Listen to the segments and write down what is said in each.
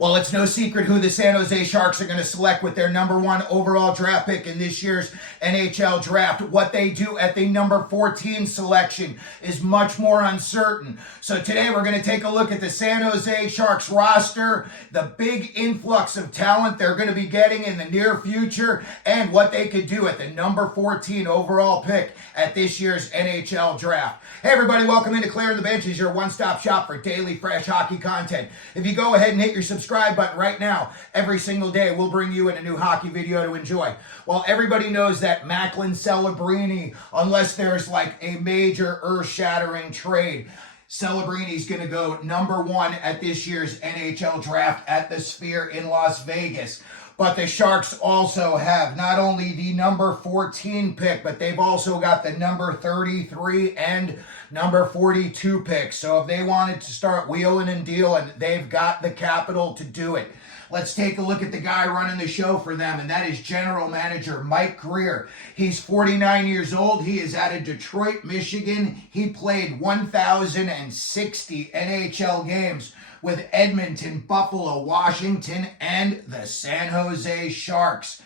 Well, it's no secret who the San Jose Sharks are going to select with their number 1 overall draft pick in this year's NHL Draft. What they do at the number 14 selection is much more uncertain. So today we're going to take a look at the San Jose Sharks roster, the big influx of talent they're going to be getting in the near future, and what they could do at the number 14 overall pick at this year's NHL Draft. Hey everybody, welcome into Clearing the Benches, your one-stop shop for daily fresh hockey content. If you go ahead and hit your subscribe button right now, every single day we'll bring you in a new hockey video to enjoy. Well, everybody knows that Macklin Celebrini, unless there's like a major earth-shattering trade, Celebrini's going to go number 1 at this year's NHL Draft at the Sphere in Las Vegas. But the Sharks also have not only the number 14 pick, but they've also got the number 33 and number 42 picks. So if they wanted to start wheeling and dealing, they've got the capital to do it. Let's take a look at the guy running the show for them, and that is General Manager Mike Grier. He's 49 years old. He is out of Detroit, Michigan. He played 1,060 NHL games with Edmonton, Buffalo, Washington, and the San Jose Sharks.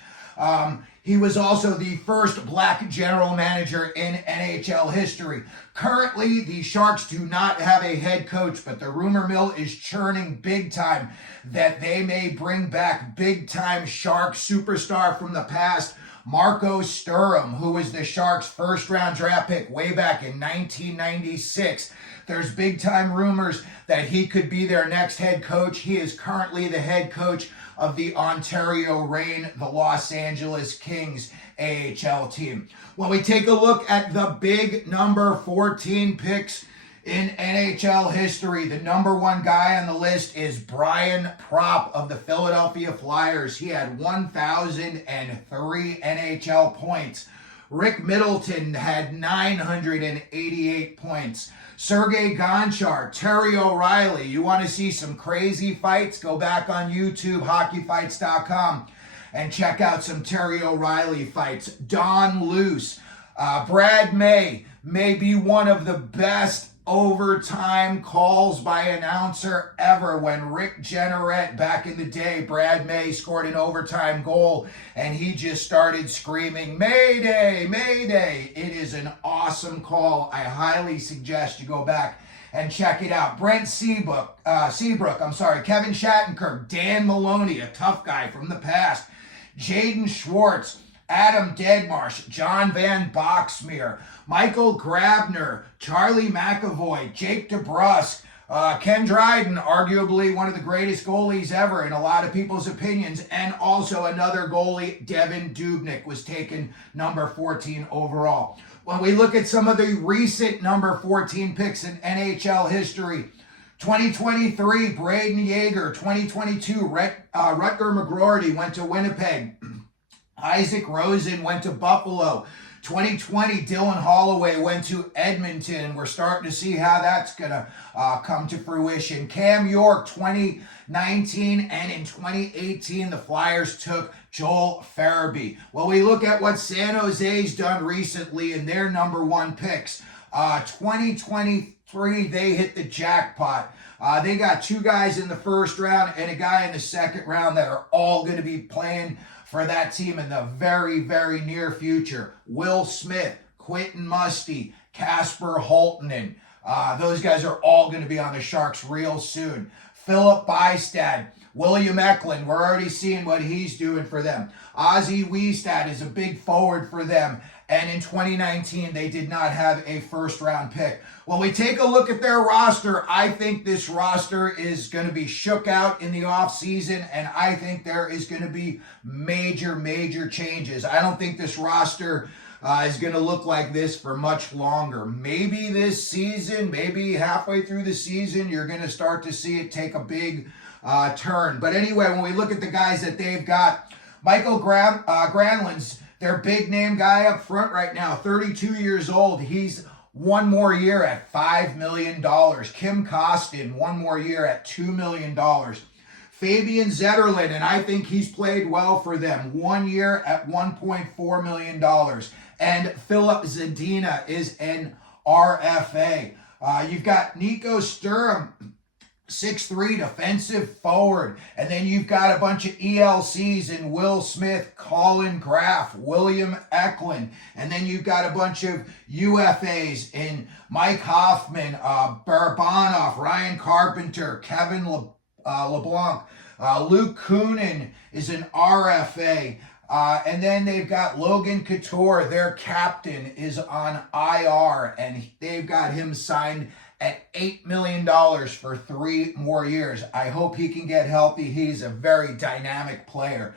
He was also the first black general manager in NHL history. Currently, the Sharks do not have a head coach, but the rumor mill is churning big time that they may bring back big-time Shark superstar from the past, Marco Sturm, who was the Sharks' first-round draft pick way back in 1996. There's big-time rumors that he could be their next head coach. He is currently the head coach of the Ontario Reign, the Los Angeles Kings AHL team. When we take a look at the big number 14 picks in NHL history, the number 1 guy on the list is Brian Propp of the Philadelphia Flyers. He had 1,003 NHL points. Rick Middleton had 988 points. Sergei Gonchar, Terry O'Reilly. You want to see some crazy fights? Go back on YouTube, hockeyfights.com, and check out some Terry O'Reilly fights. Don Luce, Brad may be one of the best overtime calls by announcer ever. When Rick Jeanneret back in the day, Brad May scored an overtime goal and he just started screaming, "Mayday, Mayday." It is an awesome call. I highly suggest you go back and check it out. Brent Seabrook, Kevin Shattenkirk, Dan Maloney, a tough guy from the past, Jaden Schwartz, Adam Deadmarsh, John Van Boxmeer, Michael Grabner, Charlie McAvoy, Jake DeBrusk, Ken Dryden, arguably one of the greatest goalies ever in a lot of people's opinions, and also another goalie, Devin Dubnyk, was taken number 14 overall. When we look at some of the recent number 14 picks in NHL history, 2023, Braden Yeager. 2022, Rutger McGroarty went to Winnipeg. Isaac Rosen went to Buffalo. 2020, Dylan Holloway went to Edmonton. We're starting to see how that's going to come to fruition. Cam York, 2019, and in 2018, the Flyers took Joel Farabee. Well, we look at what San Jose's done recently in their number 1 picks. 2023, they hit the jackpot. They got 2 guys in the first round and a guy in the second round that are all going to be playing for that team in the very, very near future. Will Smith, Quentin Musty, Casper Holtonen. Those guys are all going to be on the Sharks real soon. Philip Bystad, William Eklund, we're already seeing what he's doing for them. Ozzie Wiestad is a big forward for them. And in 2019, they did not have a first-round pick. When we take a look at their roster, I think this roster is going to be shook out in the offseason, and I think there is going to be major, major changes. I don't think this roster is going to look like this for much longer. Maybe this season, maybe halfway through the season, you're going to start to see it take a big turn. But anyway, when we look at the guys that they've got, Michael Granlund's their big name guy up front right now, 32 years old. He's 1 more year at $5 million. Kim Kostin, 1 more year at $2 million. Fabian Zetterlund, and I think he's played well for them, 1 year at $1.4 million. And Philip Zadina is an RFA. You've got Nico Sturm, 6'3" defensive forward. And then you've got a bunch of ELCs in Will Smith, Colin Graff, William Eklund. And then you've got a bunch of UFAs in Mike Hoffman, Barabanov, Ryan Carpenter, Kevin LeBlanc. Luke Kunin is an RFA. And then they've got Logan Couture, their captain, is on IR, and they've got him signed at $8 million for 3 more years. I hope he can get healthy. He's a very dynamic player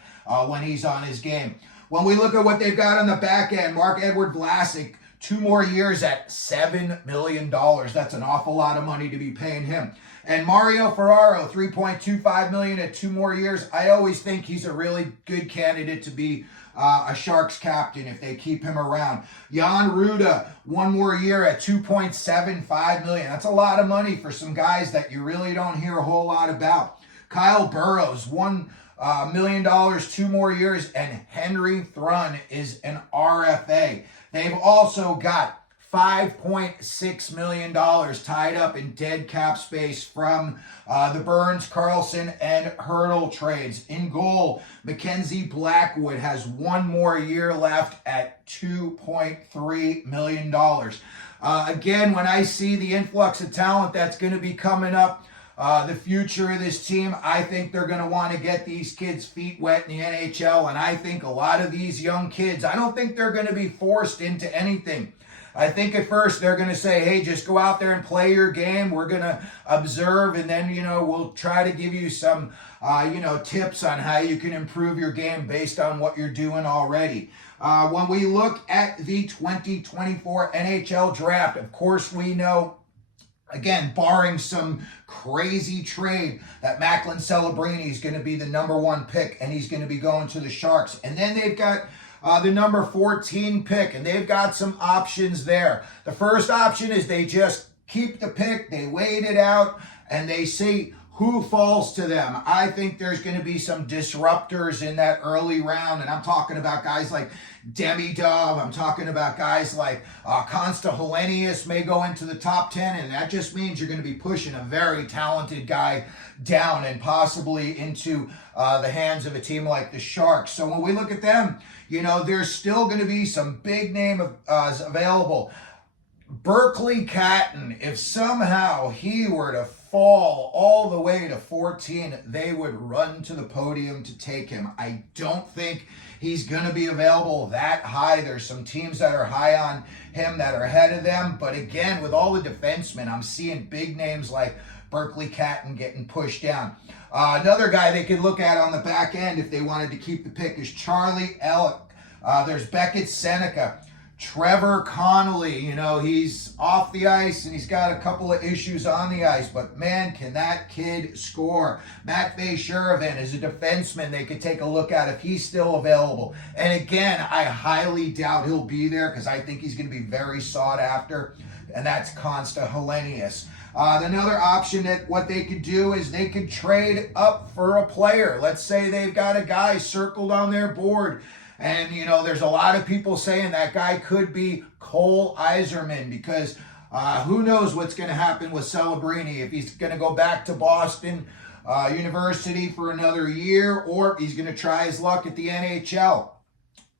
when he's on his game. When we look at what they've got on the back end, Marc-Edouard Vlasic, 2 more years at $7 million. That's an awful lot of money to be paying him. And Mario Ferraro, $3.25 million at 2 more years. I always think he's a really good candidate to be a Sharks captain if they keep him around. Jan Ruda, 1 more year at $2.75 million. That's a lot of money for some guys that you really don't hear a whole lot about. Kyle Burrows, $1 million, 2 more years, and Henry Thrun is an RFA. They've also got $5.6 million tied up in dead cap space from the Burns, Carlson, and Hurdle trades. In goal, Mackenzie Blackwood has 1 more year left at $2.3 million. Again, when I see the influx of talent that's going to be coming up, the future of this team, I think they're going to want to get these kids' feet wet in the NHL, and I think a lot of these young kids, I don't think they're going to be forced into anything. I think at first they're going to say, hey, just go out there and play your game. We're going to observe, and then, we'll try to give you some, tips on how you can improve your game based on what you're doing already. When we look at the 2024 NHL Draft, of course we know, again, barring some crazy trade, that Macklin Celebrini is going to be the number 1 pick, and he's going to be going to the Sharks. And then they've got the number 14 pick, and they've got some options there. The first option is they just keep the pick, they wait it out, and they see who falls to them. I think there's going to be some disruptors in that early round, and I'm talking about guys like Demi Dove. I'm talking about guys like Konsta Helenius may go into the top 10, and that just means you're going to be pushing a very talented guy down and possibly into the hands of a team like the Sharks. So when we look at them, there's still going to be some big names available. Berkly Catton, if somehow he were to fall all the way to 14, they would run to the podium to take him. I don't think he's going to be available that high. There's some teams that are high on him that are ahead of them. But again, with all the defensemen, I'm seeing big names like Berkly Catton getting pushed down. Another guy they could look at on the back end if they wanted to keep the pick is Charlie Ellick. There's Beckett Seneca. Trevor Connolly, he's off the ice and he's got a couple of issues on the ice, but man, can that kid score. Matvei Sherevin is a defenseman they could take a look at if he's still available. And again, I highly doubt he'll be there because I think he's going to be very sought after, and that's Konsta Helenius. Another option that what they could do is they could trade up for a player. Let's say they've got a guy circled on their board, and, there's a lot of people saying that guy could be Cole Eisermann because who knows what's going to happen with Celebrini, if he's going to go back to Boston University for another year or if he's going to try his luck at the NHL.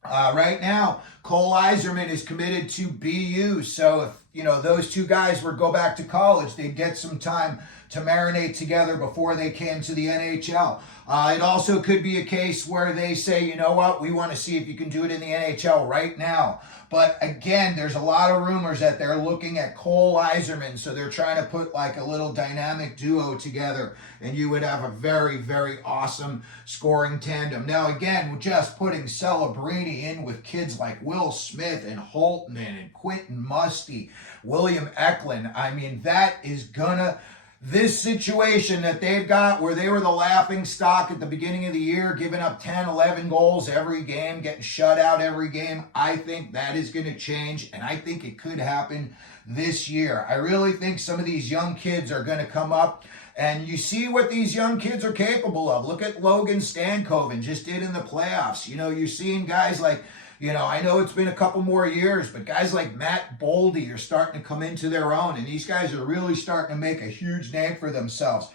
Right now, Cole Eisermann is committed to BU, so if those two guys were to go back to college, they'd get some time to marinate together before they came to the NHL. It also could be a case where they say, you know what, we want to see if you can do it in the NHL right now. But again, there's a lot of rumors that they're looking at Cole Eisermann, so they're trying to put like a little dynamic duo together, and you would have a very, very awesome scoring tandem. Now, again, just putting Celebrini in with kids like Will Smith and Holtman and Quentin Musty, William Eklund, I mean, that is gonna... This situation that they've got where they were the laughing stock at the beginning of the year, giving up 10, 11 goals every game, getting shut out every game, I think that is going to change, and I think it could happen this year. I really think some of these young kids are going to come up, and you see what these young kids are capable of. Look at Logan Stankoven just did in the playoffs. You're seeing guys like I know it's been a couple more years, but guys like Matt Boldy are starting to come into their own, and these guys are really starting to make a huge name for themselves.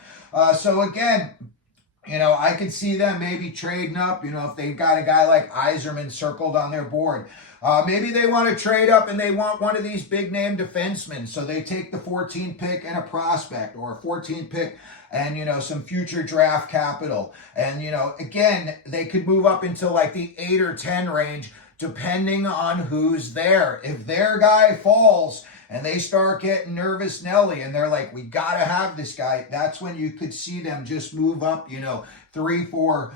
So again, I could see them maybe trading up, if they've got a guy like Eisermann circled on their board. Maybe they want to trade up and they want one of these big name defensemen. So they take the 14th pick and a prospect, or a 14th pick and, some future draft capital. And, again, they could move up into like the 8 or 10 range, depending on who's there. If their guy falls and they start getting nervous Nelly and they're like, we got to have this guy, that's when you could see them just move up, 3-4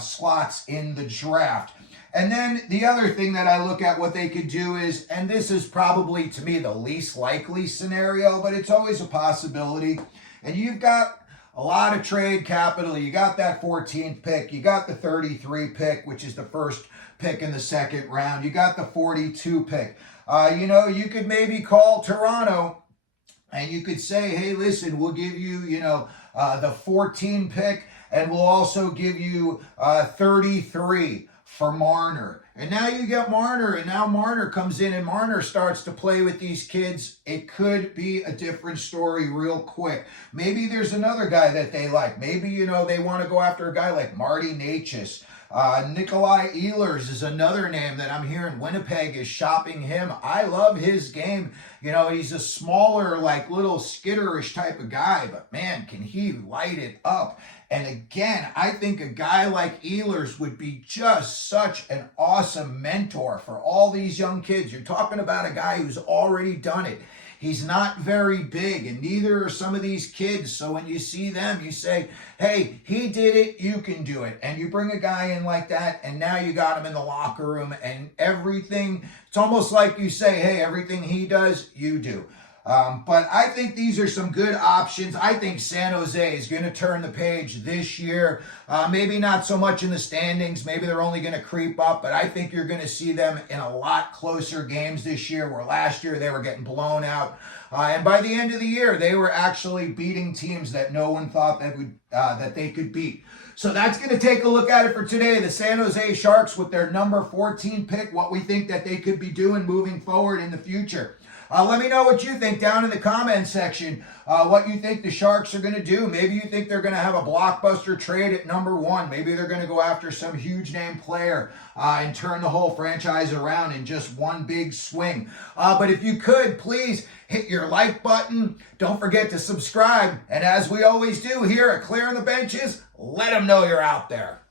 slots in the draft. And then the other thing that I look at what they could do is, and this is probably to me the least likely scenario, but it's always a possibility. And you've got a lot of trade capital. You got that 14th pick. You got the 33 pick, which is the first pick in the second round. You got the 42 pick. You could maybe call Toronto and you could say, hey, listen, we'll give you, the 14 pick, and we'll also give you 33 for Marner. And now you get Marner, and now Marner comes in and Marner starts to play with these kids. It could be a different story real quick. Maybe there's another guy that they like. Maybe, they want to go after a guy like Marty Necas. Nikolai Ehlers is another name that I'm hearing Winnipeg is shopping him. I love his game. He's a smaller, like little skitterish type of guy, but man, can he light it up. And again, I think a guy like Ehlers would be just such an awesome mentor for all these young kids. You're talking about a guy who's already done it. He's not very big, and neither are some of these kids. So when you see them, you say, hey, he did it, you can do it. And you bring a guy in like that, and now you got him in the locker room, and everything, it's almost like you say, hey, everything he does, you do. But I think these are some good options. I think San Jose is going to turn the page this year. Maybe not so much in the standings. Maybe they're only going to creep up. But I think you're going to see them in a lot closer games this year, where last year they were getting blown out. And by the end of the year, they were actually beating teams that no one thought that they could beat. So that's going to take a look at it for today. The San Jose Sharks with their number 14 pick, what we think that they could be doing moving forward in the future. Let me know what you think down in the comment section, what you think the Sharks are going to do. Maybe you think they're going to have a blockbuster trade at number 1. Maybe they're going to go after some huge name player and turn the whole franchise around in just one big swing. But if you could, please hit your like button. Don't forget to subscribe. And as we always do here at Clearing the Benches, let them know you're out there.